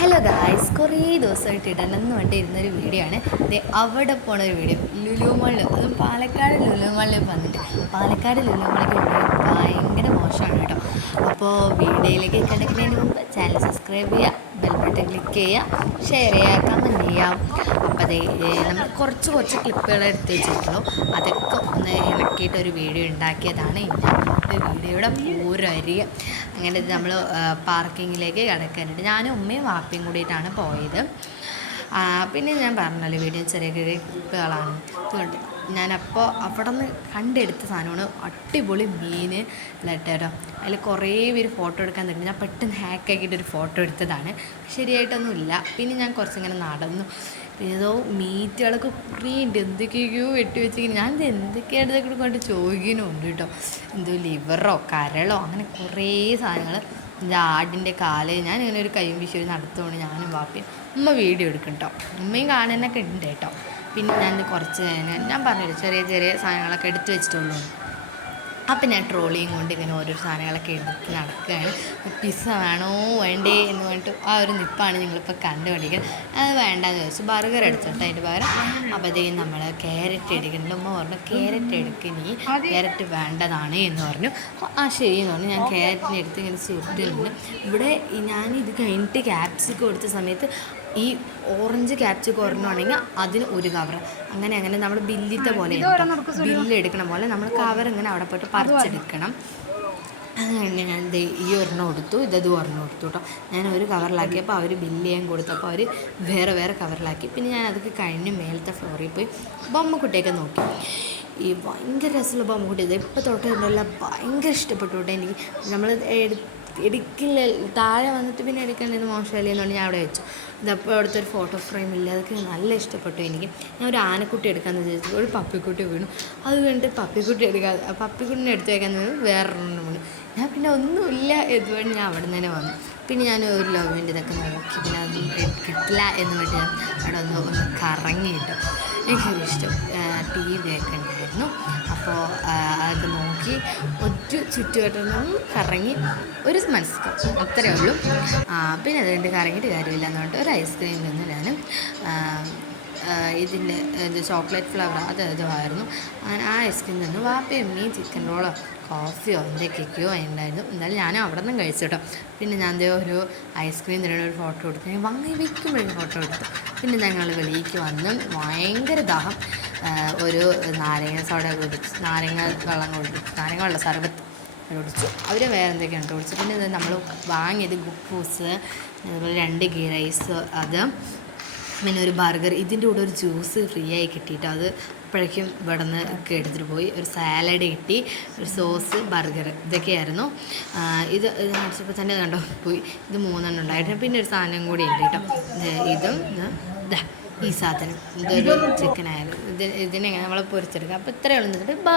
Hello guys, കുറേ ദിവസമായിട്ട് ഇടണമെന്ന് വേണ്ടിയിരുന്നൊരു video ആണ്. അവിടെ പോണ ഒരു വീഡിയോ ലുലു മാളിൽ, അതും പാലക്കാട് ലുലു മാളിൽ വന്നിട്ട്. പാലക്കാട് ലുലു മാളിലേക്ക് ഭയങ്കര മോശമാണ് കേട്ടോ. അപ്പോൾ വീഡിയോയിലേക്ക് കിടക്കുന്നതിന് മുമ്പ് ചാനൽ സബ്സ്ക്രൈബ് ചെയ്യുക, ബെൽ ബട്ടൺ ക്ലിക്ക് ചെയ്യുക, ഷെയർ ചെയ്യുക, കമൻറ്റ് ചെയ്യാം. അപ്പോൾ അതേ നമ്മൾ കുറച്ച് ക്ലിപ്പുകൾ എടുത്ത് വെച്ചിട്ടുള്ളൂ. അതൊക്കെ ഒന്ന് ഇണക്കിയിട്ടൊരു വീഡിയോ ഉണ്ടാക്കിയതാണ്. ഇന്നത്തെ വീഡിയോയുടെ പൂരരിക. അങ്ങനെ നമ്മൾ പാർക്കിങ്ങിലേക്ക് കിടക്കാനുണ്ട്. ഞാനും ഉമ്മയും വാപ്പയും കൂടിയിട്ടാണ് പോയത്. പിന്നെ ഞാൻ പറഞ്ഞല്ലോ വീഡിയോ ചെറിയ ക്ലിപ്പുകളാണ്. അതുകൊണ്ട് ഞാനപ്പോൾ അവിടെ നിന്ന് കണ്ടെടുത്ത സാധനമാണ് അടിപൊളി മീൻ ലട്ടോ. അതിൽ കുറേ പേര് ഫോട്ടോ എടുക്കാൻ തരുന്നു. ഞാൻ പെട്ടെന്ന് ഹാക്കാക്കിയിട്ടൊരു ഫോട്ടോ എടുത്തതാണ്. ശരിയായിട്ടൊന്നുമില്ല. പിന്നെ ഞാൻ കുറച്ചിങ്ങനെ നടന്നു. ഏതോ മീറ്റുകളൊക്കെ കുറേ ഉണ്ട്, എന്തൊക്കെയോ വെട്ടി വെച്ചിരിക്കുന്നു. ഞാൻ എന്തൊക്കെയാണ് ഇതൊക്കെ കൊണ്ട് ചോദിക്കുന്നുണ്ട് കേട്ടോ. എന്തോ ലിവറോ കരളോ അങ്ങനെ കുറേ സാധനങ്ങൾ. ആടിൻ്റെ കാല്. ഞാനിങ്ങനെ ഒരു കയ്യും വിഷു നടത്തുകൊണ്ട് ഞാനും വാപ്പയും ഉമ്മ വീഡിയോ എടുക്കും കേട്ടോ. ഉമ്മയും കാണാനൊക്കെ ഉണ്ട് കേട്ടോ. പിന്നെ ഞാൻ കുറച്ച് ഞാൻ പറഞ്ഞില്ല ചെറിയ സാധനങ്ങളൊക്കെ എടുത്ത് വെച്ചിട്ടുള്ളൂ. അപ്പം ഞാൻ ട്രോളിയും കൊണ്ട് ഇങ്ങനെ ഓരോ സാധനങ്ങളൊക്കെ എടുത്ത് നടക്കുകയാണ്. പിസ്സ വേണോ വേണ്ടേ എന്ന് പറഞ്ഞിട്ട് ആ ഒരു നിപ്പാണ് ഞങ്ങളിപ്പോൾ കണ്ടുപിടിക്കുന്നത്. അത് വേണ്ടെന്ന് ചോദിച്ചു. ബർഗർ എടുത്തിട്ട് അതിൻ്റെ പകരം അപ്പോഴത്തേക്കും നമ്മൾ ക്യാരറ്റ് എടുക്കുന്നുണ്ട്. ഉമ്മ പറഞ്ഞു ക്യാരറ്റ് എടുക്കുന്നീ, ക്യാരറ്റ് വേണ്ടതാണ് എന്ന് പറഞ്ഞു. ആ ശരി എന്ന് പറഞ്ഞു. ഞാൻ ക്യാരറ്റിനെ എടുത്ത് ഇങ്ങനെ ചുറ്റുന്നുണ്ട്. ഇവിടെ ഞാനിത് കഴിഞ്ഞിട്ട് ക്യാപ്സിക്കം എടുത്ത സമയത്ത് ഈ ഓറഞ്ച് ക്യാപ്സിക്കം ഒരെണ്ണമാണെങ്കിൽ അതിന് ഒരു കവർ, അങ്ങനെ നമ്മൾ ബില്ലിത്തെ പോലെ ബില്ല് എടുക്കണ പോലെ നമ്മൾ കവർ ഇങ്ങനെ അവിടെ പോയിട്ട് പറിച്ചെടുക്കണം. അത് കഴിഞ്ഞ് ഞാൻ ഈ ഒരെണ്ണം എടുത്തു, ഇതും ഒരെണ്ണം എടുത്തു കേട്ടോ. ഞാൻ ഒരു കവറിലാക്കിയപ്പോൾ അവർ ബില്ല് ചെയ്യാൻ കൊടുത്തപ്പോൾ അവർ വേറെ കവറിലാക്കി. പിന്നെ ഞാൻ അതൊക്കെ കഴിഞ്ഞ് മേലത്തെ ഫ്ലോറിൽ പോയി ബൊമ്മക്കുട്ടിയൊക്കെ നോക്കി. ഈ ഭയങ്കര രസമുള്ള ബൊമ്മക്കുട്ടി ഇത് ഇപ്പോൾ തൊട്ടുണ്ടല്ല ഭയങ്കര ഇഷ്ടപ്പെട്ടു കേട്ടോ എനിക്ക്. നമ്മൾ എടുക്കില്ല, താഴെ വന്നിട്ട് പിന്നെ എടുക്കേണ്ടത് മോശമല്ലേ എന്ന് പറഞ്ഞാൽ ഞാൻ അവിടെ വെച്ചു. ഇതപ്പോൾ അവിടുത്തെ ഒരു ഫോട്ടോ ഫ്രെയിം ഇല്ല, അതൊക്കെ നല്ല ഇഷ്ടപ്പെട്ടു എനിക്ക്. ഞാൻ ഒരു ആനക്കുട്ടി എടുക്കാമെന്ന് വിചാരിച്ചു. ഒരു പപ്പിക്കുട്ടി വീണു. അത് കഴിഞ്ഞിട്ട് പപ്പിക്കുട്ടിനെ എടുത്ത് വയ്ക്കാമെന്ന് വീണു, വേറൊരെണ്ണം വീണു. ഞാൻ പിന്നെ ഒന്നുമില്ല ഇതുവഴി ഞാൻ അവിടെ നിന്ന് തന്നെ വന്നു. പിന്നെ ഞാൻ ഒരു ലവിൻ്റെ ഇതൊക്കെ നോക്കി. പിന്നെ അത് കിട്ടില്ല എന്ന് വേണ്ടി ഞാൻ അവിടെ ഒന്ന് കറങ്ങിയിട്ടു. എനിക്കൊരു ഇഷ്ടം ടി വി ഒക്കെ ഉണ്ടായിരുന്നു. അപ്പോൾ അതൊക്കെ നോക്കി ഒരു ചുറ്റുവട്ടം കറങ്ങി ഒരു മനസ്സിലാക്കും അത്രയേ ഉള്ളൂ. പിന്നെ അതുകൊണ്ട് കറങ്ങിയിട്ട് കാര്യമില്ല എന്ന് പറഞ്ഞിട്ട് ഒരു ഐസ്ക്രീം നിന്ന് ഞാൻ ഇതിൻ്റെ ചോക്ലേറ്റ് ഫ്ലേവർ ഇതുമായിരുന്നു. അങ്ങനെ ആ ഐസ്ക്രീം നിന്ന് വാപ്പയും മീൻ ചിക്കൻ റോളോ കോഫിയോ എന്തൊക്കെയൊക്കെയോ ഉണ്ടായിരുന്നു. എന്നാലും ഞാനും അവിടെ നിന്നും കഴിച്ചു കേട്ടോ. പിന്നെ ഞാൻ ഒരു ഐസ്ക്രീം തരുന്ന ഒരു ഫോട്ടോ എടുത്തു. ഞാൻ വാങ്ങി വയ്ക്കുമ്പോഴേക്കും ഫോട്ടോ എടുത്തു. പിന്നെ ഞങ്ങൾ വെളിയിലേക്ക് വന്ന് ഭയങ്കര ദാഹം. ഒരു നാരങ്ങ സോഡ കുടിച്ചു, നാരങ്ങ വെള്ളം സർബത്ത് കുടിച്ചു. അവർ വേറെ എന്തൊക്കെയാണ് കുടിച്ചു. പിന്നെ നമ്മൾ വാങ്ങിയത് ഗുപ്പൂസ്, അതുപോലെ 2 ഗീ റൈസ്, അത് പിന്നെ ഒരു ബർഗർ. ഇതിൻ്റെ കൂടെ ഒരു ജ്യൂസ് ഫ്രീ ആയി കിട്ടിയിട്ട് അത് അപ്പോഴേക്കും ഇവിടെ നിന്ന് ഒക്കെ എടുത്തിട്ട് പോയി. ഒരു സാലഡ് കിട്ടി, ഒരു സോസ്, ബർഗർ, ഇതൊക്കെയായിരുന്നു. ഇത് അടിച്ചപ്പോൾ തന്നെ കണ്ടോ പോയി. ഇത് 3 ഉണ്ടായിരുന്നു. പിന്നെ ഒരു സാധനം കൂടി ഉണ്ട് കേട്ടോ. ഇതും ഈ സാധനം ഇതൊരു ചിക്കനായിരുന്നു. ഇതിനെങ്ങനെ നമ്മൾ പൊരിച്ചെടുക്കുക. അപ്പോൾ ഇത്രയേ ഉള്ളൂ. ബാ